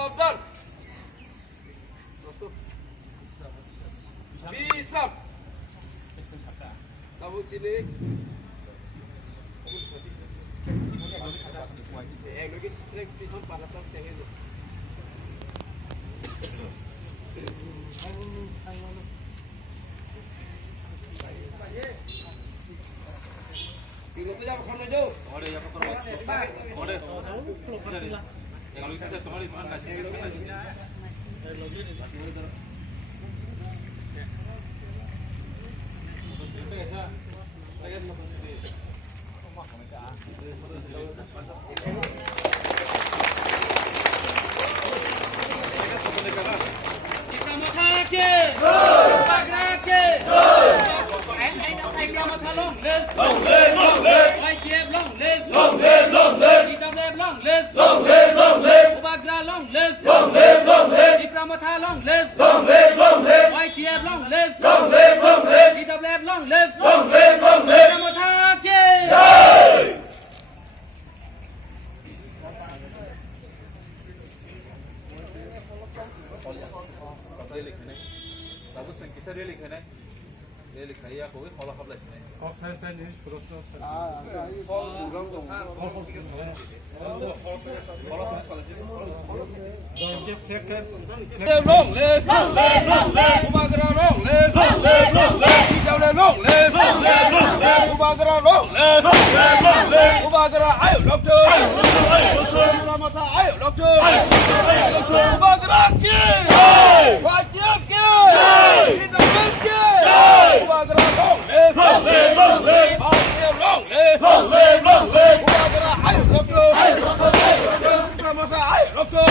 Sabdan. Bisa. Tahu sini. Lagi di tempat atau cengeng itu. Pilot aja kemana jauh? Ada yang keperluan. Ada. Kalau bisa kembali makan kasih. Kita makan ke, makan ke. Kita makan long lên, hai chép long lên, kita lên long lên, Ubagra long lên, kita makan long lên, hai chép long lên, kita lên long lên, kita makan ke. Bagus yang kisah dia lihat nih, dia lihat ya, kau ini kalau kabel sini. Oh, saya ini terus. Oh, kurang dong. Long lên, Ubagra long lên, kita lên long lên, Ubagra long lên, Ubagra ayo dokter, Ubagra ayo dokter, Ubagra ke, wajib ke, kita ke, Ubagra long lên, Ubagra ayo dokter, Ubagra ayo dokter.